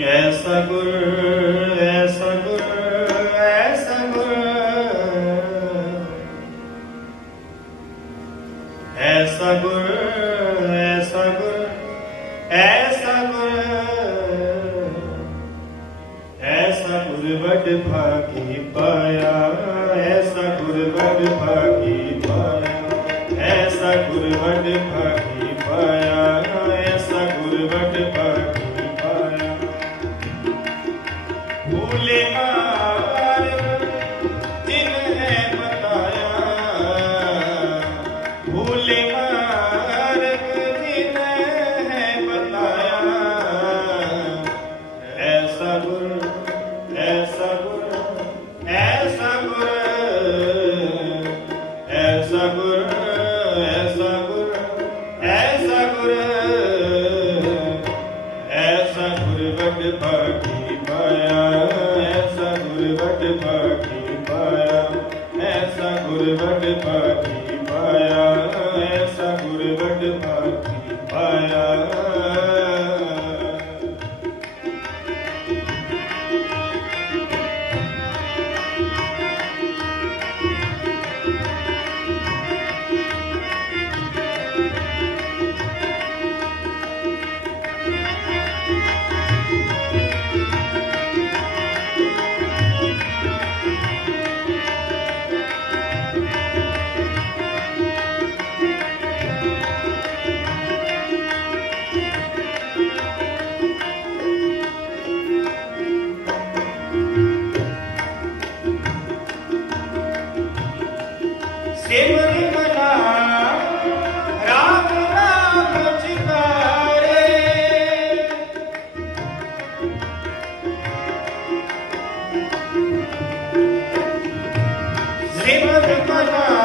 ਐਸਾ ਗੁਰ, ਐਸਾ ਐਸਾ ਗੁਰ। ਐਸਾ ਗੁਰ ਵੱਡ ਭਾਗੀ ਪਾਇਆ, ਐਸਾ ਗੁਰ ਵੱਡ ਭਾਗੀ ਪਾਇਆ, ਐਸਾ ਗੁਰ ਵੱਡ Hare Hare Quem vai cantar já?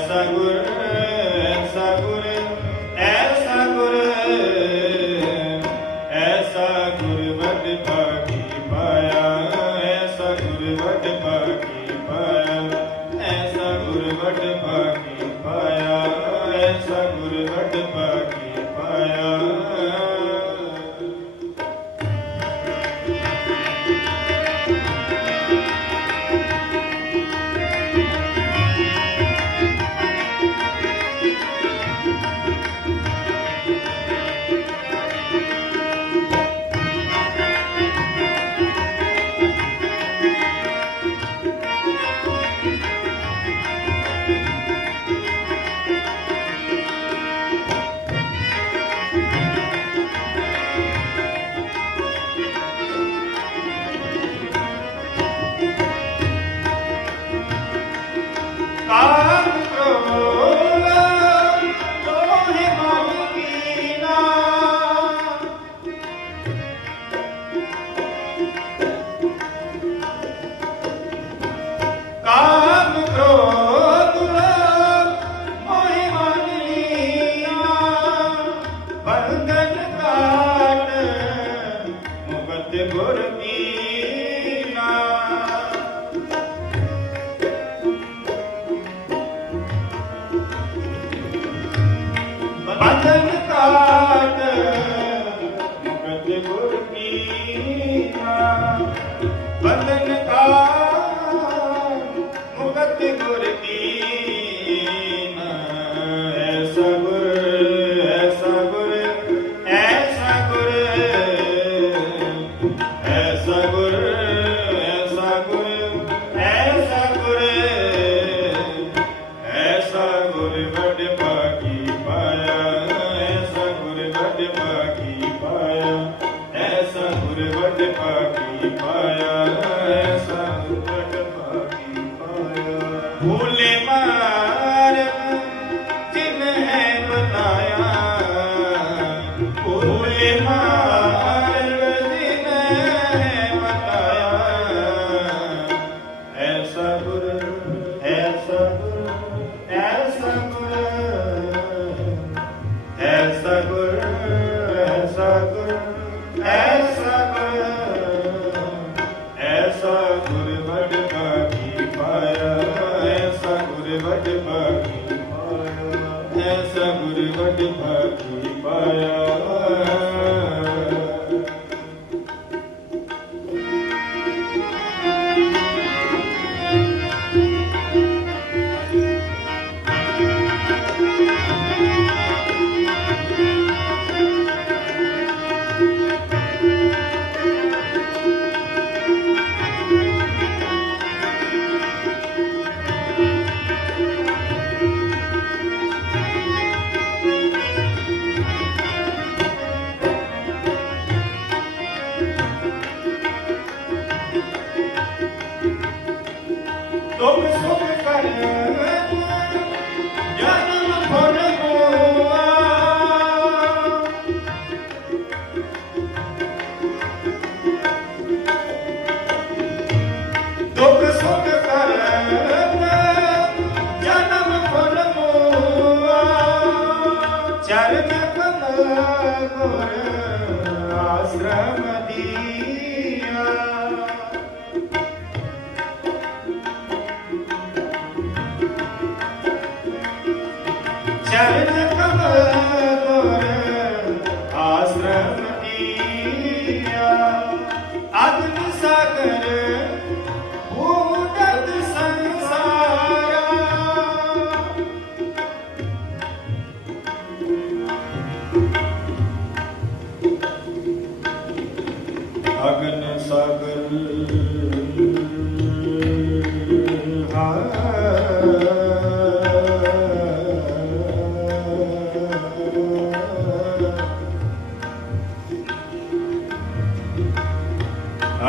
Yes, I would. सर्वदपा Ashram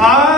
I